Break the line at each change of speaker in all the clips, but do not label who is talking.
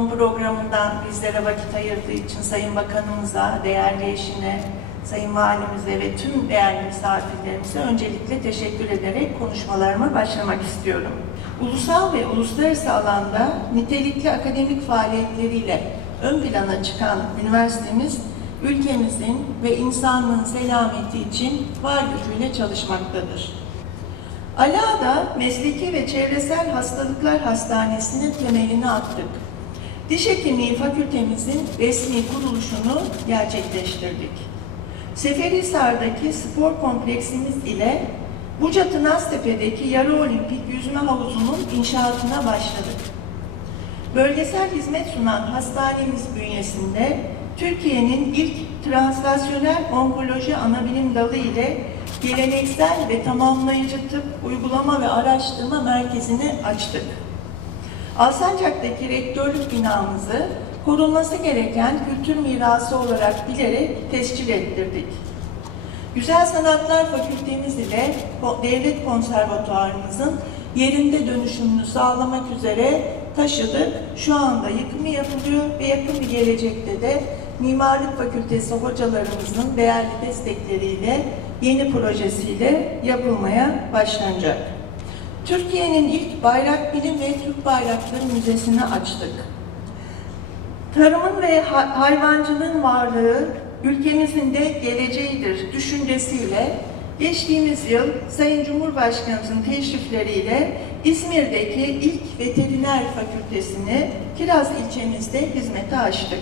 yoğun programından bizlere vakit ayırdığı için Sayın Bakanımıza, değerli eşine, Sayın Valimize ve tüm değerli misafirlerimize öncelikle teşekkür ederek konuşmalarıma başlamak istiyorum. Ulusal ve uluslararası alanda nitelikli akademik faaliyetleriyle ön plana çıkan üniversitemiz, ülkemizin ve insanlığın selameti için var gücüyle çalışmaktadır. Ala'da Mesleki ve Çevresel Hastalıklar Hastanesi'nin temelini attık. Diş Hekimliği Fakültemizin resmi kuruluşunu gerçekleştirdik. Seferihisar'daki spor kompleksimiz ile Buca Tınaztepe'deki yarı olimpik yüzme havuzunun inşaatına başladık. Bölgesel hizmet sunan hastanemiz bünyesinde Türkiye'nin ilk translasyonel onkoloji anabilim dalı ile geleneksel ve tamamlayıcı tıp uygulama ve araştırma merkezini açtık. Alsancak'taki rektörlük binamızı korunması gereken kültür mirası olarak bilerek tescil ettirdik. Güzel Sanatlar Fakültemiz ile Devlet Konservatuarımızın yerinde dönüşümünü sağlamak üzere taşıdık. Şu anda yıkımı yapılıyor ve yakın bir gelecekte de Mimarlık Fakültesi hocalarımızın değerli destekleriyle yeni projesiyle yapılmaya başlanacak. Türkiye'nin ilk bayrak bilim ve Türk bayrakları müzesini açtık. Tarımın ve ha- hayvancılığın varlığı ülkemizin de geleceğidir düşüncesiyle geçtiğimiz yıl Sayın Cumhurbaşkanımızın teşrifleriyle İzmir'deki ilk veteriner fakültesini Kiraz ilçemizde hizmete açtık.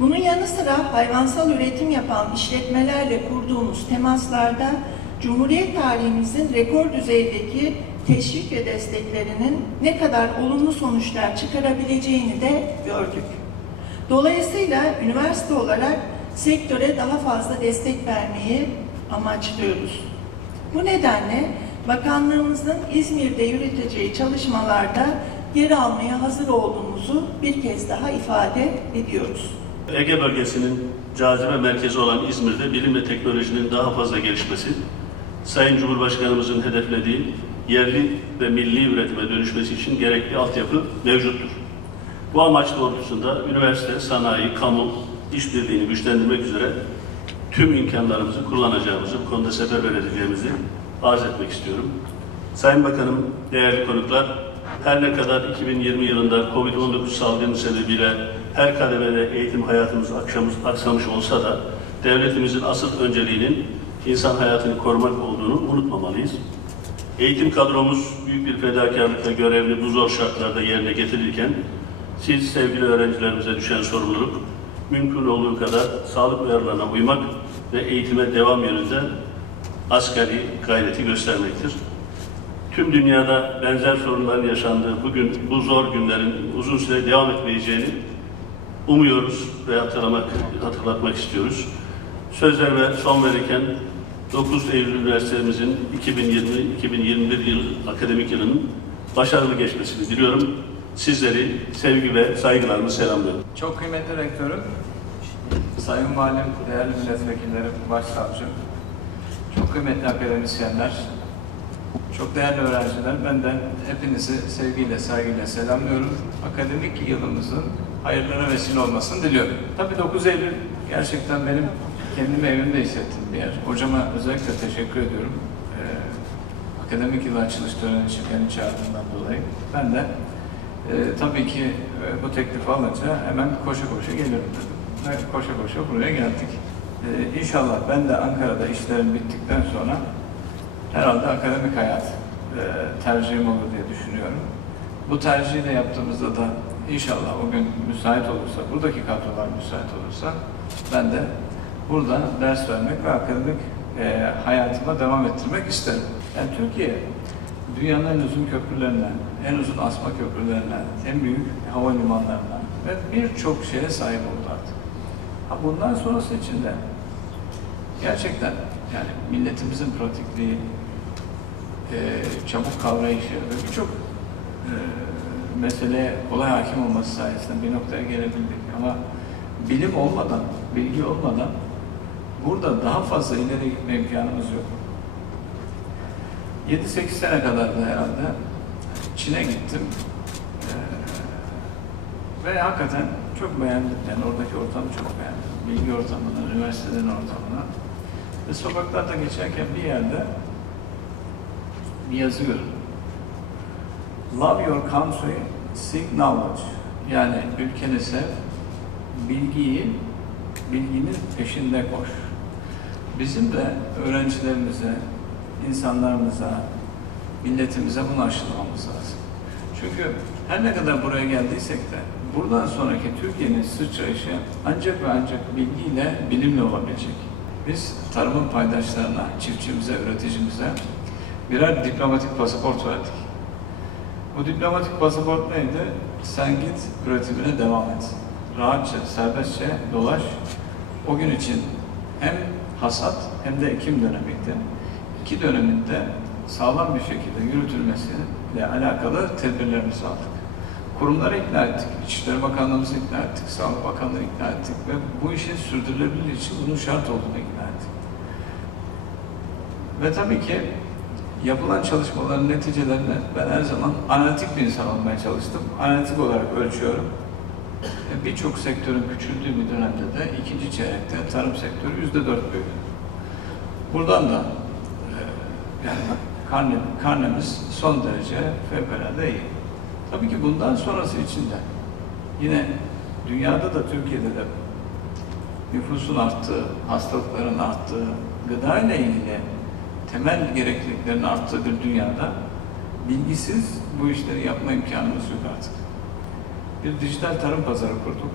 Bunun yanı sıra hayvansal üretim yapan işletmelerle kurduğumuz temaslarda Cumhuriyet tarihimizin rekor düzeydeki teşvik ve desteklerinin ne kadar olumlu sonuçlar çıkarabileceğini de gördük. Dolayısıyla üniversite olarak sektöre daha fazla destek vermeyi amaçlıyoruz. Bu nedenle bakanlığımızın İzmir'de yürüteceği çalışmalarda yer almaya hazır olduğumuzu bir kez daha ifade ediyoruz.
Ege bölgesinin cazibe merkezi olan İzmir'de bilim ve teknolojinin daha fazla gelişmesi, Sayın Cumhurbaşkanımızın hedeflediği yerli ve milli üretime dönüşmesi için gerekli altyapı mevcuttur. Bu amaç doğrultusunda üniversite, sanayi, kamu işbirliğini güçlendirmek üzere tüm imkanlarımızı kullanacağımızı, bu konuda seferber edeceğimizi arz etmek istiyorum. Sayın Bakanım, değerli konuklar, her ne kadar 2020 yılında COVID-19 salgını sebebiyle her kademede eğitim hayatımız akşamız, aksamış olsa da devletimizin asıl önceliğinin insan hayatını korumak olduğunu unutmamalıyız. Eğitim kadromuz büyük bir fedakarlıkla görevli bu zor şartlarda yerine getirirken siz sevgili öğrencilerimize düşen sorumluluk mümkün olduğu kadar sağlık uyarılarına uymak ve eğitime devam yönünde asgari gayreti göstermektir. Tüm dünyada benzer sorunların yaşandığı bugün bu zor günlerin uzun süre devam etmeyeceğini umuyoruz ve hatırlamak, hatırlatmak istiyoruz. Sözlerime son verirken 9 Eylül Üniversitemizin 2020-2021 yıl akademik yılının başarılı geçmesini diliyorum. Sizleri sevgi ve saygılarımı selamlıyorum.
Çok kıymetli rektörüm, sayın valim, değerli milletvekillerim, başsavcım, çok kıymetli akademisyenler, çok değerli öğrenciler, ben de hepinizi sevgiyle, saygıyla selamlıyorum. Akademik yılımızın hayırlara vesile olmasını diliyorum. Tabii 9 Eylül gerçekten benim kendimi evimde hissettiğim bir yer. Hocama özellikle teşekkür ediyorum. Ee, akademik yıl açılış töreni için beni çağırdığından dolayı. Ben de e, tabii ki e, bu teklifi alınca hemen koşa koşa gelirim dedim. Ve koşa koşa buraya geldik. E, inşallah ben de Ankara'da işlerim bittikten sonra herhalde akademik hayat e, tercihim olur diye düşünüyorum. Bu tercihi de yaptığımızda da inşallah o gün müsait olursa, buradaki kadrolar müsait olursa ben de burada ders vermek ve akademik e, hayatıma devam ettirmek isterim. Yani Türkiye dünyanın en uzun köprülerinden, en uzun asma köprülerinden, en büyük havalimanlarından ve birçok şeye sahip oldu artık. Ha bundan sonrası için de gerçekten yani milletimizin pratikliği, e, çabuk kavrayışı ve birçok e, meseleye kolay hakim olması sayesinde bir noktaya gelebildik. Ama bilim olmadan, bilgi olmadan burada daha fazla ileri gitme imkanımız yok. 7-8 sene kadar da herhalde Çin'e gittim. Ee, Ve hakikaten çok beğendim. Yani oradaki ortamı çok beğendim. Bilgi ortamını, üniversitenin ortamını. Ve sokaklarda geçerken bir yerde bir yazı gördüm. Love your country, seek knowledge. Yani ülkeni sev, bilgiyi, bilginin peşinde koş. Bizim de öğrencilerimize, insanlarımıza, milletimize bunu aşılamamız lazım. Çünkü her ne kadar buraya geldiysek de buradan sonraki Türkiye'nin sıçrayışı ancak ve ancak bilgiyle, bilimle olabilecek. Biz tarımın paydaşlarına, çiftçimize, üreticimize birer diplomatik pasaport verdik. Bu diplomatik pasaport neydi? Sen git üretimine devam et. Rahatça, serbestçe dolaş. O gün için hem hasat hem de ekim dönemiydi. İki döneminde sağlam bir şekilde yürütülmesiyle alakalı tedbirlerimizi aldık. Kurumları ikna ettik, İçişleri Bakanlığımızı ikna ettik, Sağlık Bakanlığı ikna ettik ve bu işin sürdürülebilirliği için bunun şart olduğunu ikna ettik. Ve tabii ki yapılan çalışmaların neticelerini ben her zaman analitik bir insan olmaya çalıştım. Analitik olarak ölçüyorum. Birçok sektörün küçüldüğü bir dönemde de ikinci çeyrekte tarım sektörü yüzde dört büyüdü. Buradan da e, yani karne, karnemiz son derece fevkalade iyi. Tabii ki bundan sonrası için de yine dünyada da Türkiye'de de nüfusun arttığı, hastalıkların arttığı, gıda ile ilgili temel gerekliliklerin arttığı bir dünyada bilgisiz bu işleri yapma imkanımız yok artık. Bir dijital tarım pazarı kurduk.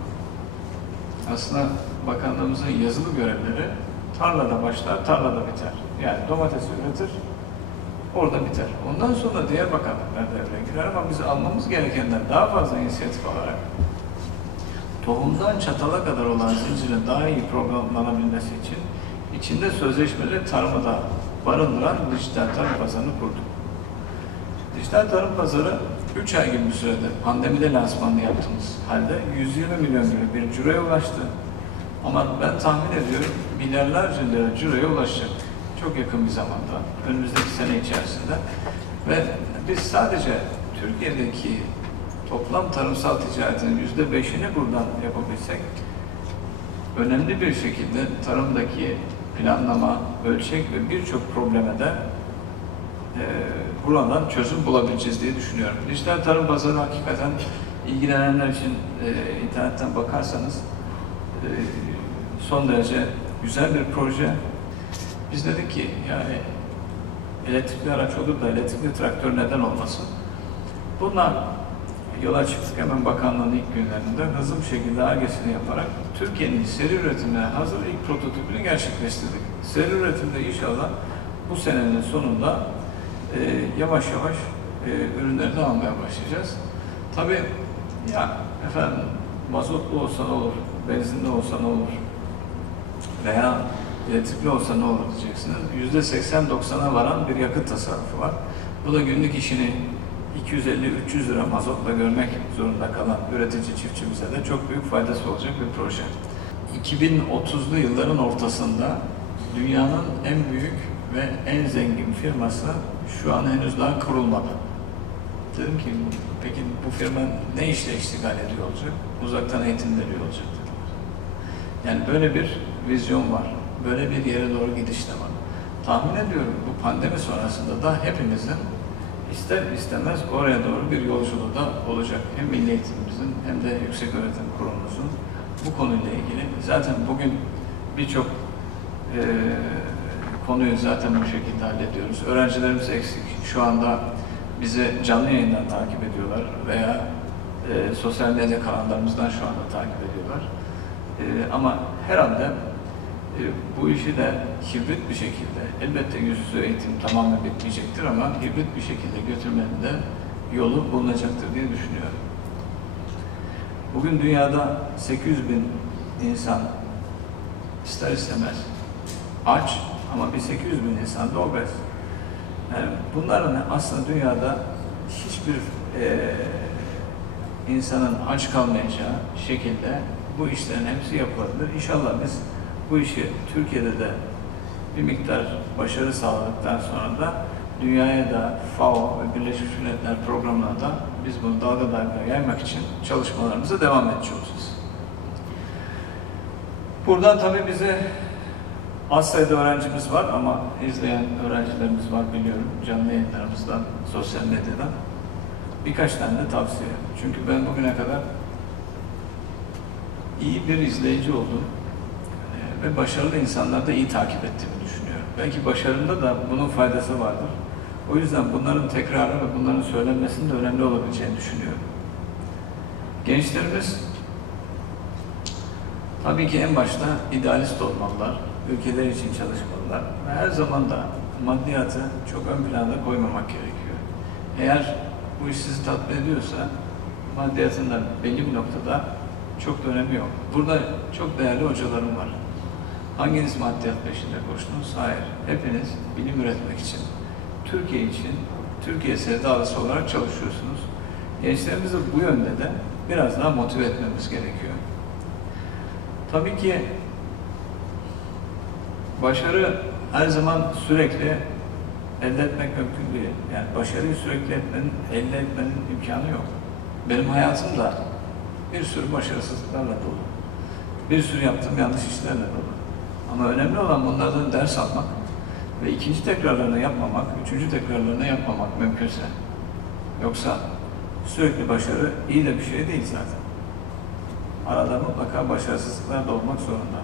Aslında bakanlığımızın yazılı görevleri tarlada başlar, tarlada biter. Yani domates üretir, orada biter. Ondan sonra diğer bakanlıklar devreye girer ama biz almamız gerekenden daha fazla inisiyatif alarak tohumdan çatala kadar olan zincirin daha iyi programlanabilmesi için içinde sözleşmeli tarımı da barındıran dijital tarım pazarını kurduk. Dijital tarım pazarı 3 ay gibi bir sürede pandemide lansmanını yaptığımız halde 120 milyon gibi bir ciroya ulaştı. Ama ben tahmin ediyorum milyarlarca lira ciroya ulaşacak. Çok yakın bir zamanda, önümüzdeki sene içerisinde. Ve biz sadece Türkiye'deki toplam tarımsal ticaretin yüzde beşini buradan yapabilsek, önemli bir şekilde tarımdaki planlama, ölçek ve birçok probleme de e, buradan çözüm bulabileceğiz diye düşünüyorum. Dijital tarım pazarı hakikaten ilgilenenler için e, internetten bakarsanız e, son derece güzel bir proje. Biz dedik ki yani elektrikli araç olur da elektrikli traktör neden olmasın? Bununla yola çıktık hemen bakanlığın ilk günlerinde hızlı bir şekilde argesini yaparak Türkiye'nin seri üretimine hazır ilk prototipini gerçekleştirdik. Seri üretimde inşallah bu senenin sonunda e, yavaş yavaş e, ürünleri de almaya başlayacağız. Tabii ya efendim mazotlu olsa ne olur, benzinli olsa ne olur veya elektrikli olsa ne olur diyeceksiniz. Yüzde 80-90'a varan bir yakıt tasarrufu var. Bu da günlük işini 250-300 lira mazotla görmek zorunda kalan üretici çiftçimize de çok büyük faydası olacak bir proje. 2030'lu yılların ortasında dünyanın en büyük ve en zengin firması şu an henüz daha kurulmadı. Dedim ki peki bu firma ne işle iştigal ediyor olacak? Uzaktan eğitim veriyor olacak dediler. Yani böyle bir vizyon var. Böyle bir yere doğru gidiş de var. Tahmin ediyorum bu pandemi sonrasında da hepimizin ister istemez oraya doğru bir yolculuğu da olacak. Hem milli eğitimimizin hem de yüksek öğretim kurumumuzun bu konuyla ilgili. Zaten bugün birçok eee konuyu zaten bu şekilde hallediyoruz. Öğrencilerimiz eksik. Şu anda bizi canlı yayından takip ediyorlar veya e, sosyal medya kanallarımızdan şu anda takip ediyorlar. E, ama herhalde e, bu işi de hibrit bir şekilde, elbette yüz yüze eğitim tamamen bitmeyecektir ama hibrit bir şekilde götürmenin de yolu bulunacaktır diye düşünüyorum. Bugün dünyada 800 bin insan ister istemez aç ama bir 800 bin insan da obez. Yani bunların aslında dünyada hiçbir eee, insanın aç kalmayacağı şekilde bu işlerin hepsi yapılabilir. İnşallah biz bu işi Türkiye'de de bir miktar başarı sağladıktan sonra da dünyaya da FAO ve Birleşmiş Milletler programına biz bunu dalga dalga yaymak için çalışmalarımıza devam edeceğiz. Buradan tabii bize az sayıda öğrencimiz var ama izleyen öğrencilerimiz var biliyorum canlı yayınlarımızdan, sosyal medyadan. Birkaç tane de tavsiye. Çünkü ben bugüne kadar iyi bir izleyici oldum Ee, ve başarılı insanları da iyi takip ettiğimi düşünüyorum. Belki başarımda da bunun faydası vardır. O yüzden bunların tekrarı ve bunların söylenmesinin de önemli olabileceğini düşünüyorum. Gençlerimiz tabii ki en başta idealist olmalılar, ülkeler için çalışmalılar ve her zaman da maddiyatı çok ön planda koymamak gerekiyor. Eğer bu iş sizi tatmin ediyorsa maddiyatın da belli bir noktada çok da önemi yok. Burada çok değerli hocalarım var. Hanginiz maddiyat peşinde koştunuz? Hayır. Hepiniz bilim üretmek için, Türkiye için, Türkiye sevdalısı olarak çalışıyorsunuz. Gençlerimizi bu yönde de biraz daha motive etmemiz gerekiyor. Tabii ki başarı her zaman sürekli elde etmek mümkün değil. Yani başarıyı sürekli etmenin, elde etmenin imkanı yok. Benim hayatım da bir sürü başarısızlıklarla dolu. Bir sürü yaptığım yanlış işlerle dolu. Ama önemli olan bunlardan ders almak ve ikinci tekrarlarını yapmamak, üçüncü tekrarlarını yapmamak mümkünse. Yoksa sürekli başarı iyi de bir şey değil zaten. Arada mutlaka başarısızlıklar da olmak zorunda.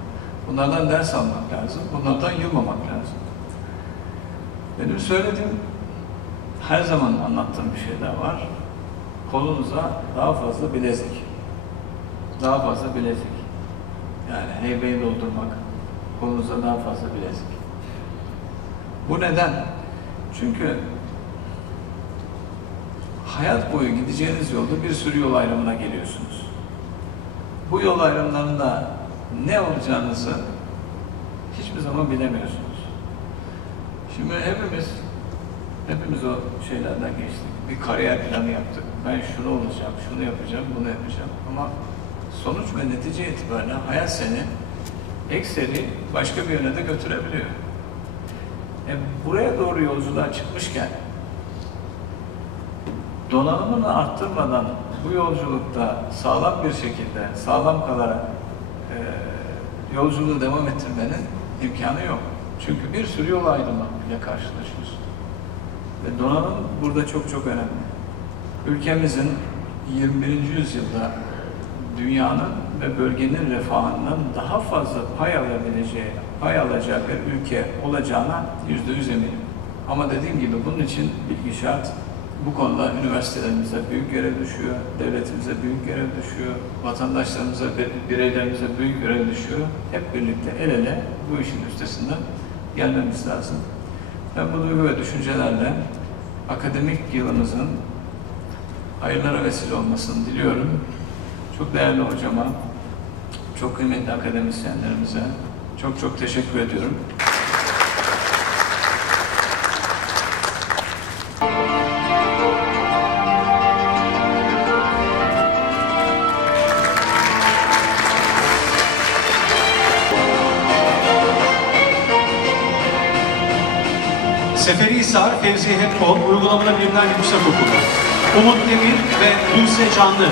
Bunlardan ders almak lazım, bunlardan yılmamak lazım. Benim söylediğim, her zaman anlattığım bir şey daha var. Kolunuza daha fazla bilezik. Daha fazla bilezik. Yani heybeyi doldurmak, kolunuza daha fazla bilezik. Bu neden? Çünkü hayat boyu gideceğiniz yolda bir sürü yol ayrımına geliyorsunuz. Bu yol ayrımlarında ne olacağınızı hiçbir zaman bilemiyorsunuz. Şimdi hepimiz hepimiz o şeylerden geçtik. Bir kariyer planı yaptık. Ben şunu olacağım, şunu yapacağım, bunu yapacağım. Ama sonuç ve netice itibariyle hayat seni ekseri başka bir yöne de götürebiliyor. E, buraya doğru yolculuğa çıkmışken donanımını arttırmadan bu yolculukta sağlam bir şekilde, sağlam kalarak yolculuğu devam ettirmenin imkanı yok. Çünkü bir sürü yol ayrımı ile karşılaşıyorsun. Ve donanım burada çok çok önemli. Ülkemizin 21. yüzyılda dünyanın ve bölgenin refahından daha fazla pay alabileceği, pay alacağı bir ülke olacağına yüzde yüz eminim. Ama dediğim gibi bunun için bilgi şart. Bu konuda üniversitelerimize büyük görev düşüyor, devletimize büyük görev düşüyor, vatandaşlarımıza, bireylerimize büyük görev düşüyor. Hep birlikte el ele bu işin üstesinden gelmemiz lazım. Ben bu duygu ve düşüncelerle akademik yılımızın hayırlara vesile olmasını diliyorum. Çok değerli hocama, çok kıymetli akademisyenlerimize çok çok teşekkür ediyorum.
Seferihisar Fevzi Hepkol Uygulamalı Bilimler Yüksek Okulu. Umut Demir ve Gülse Canlı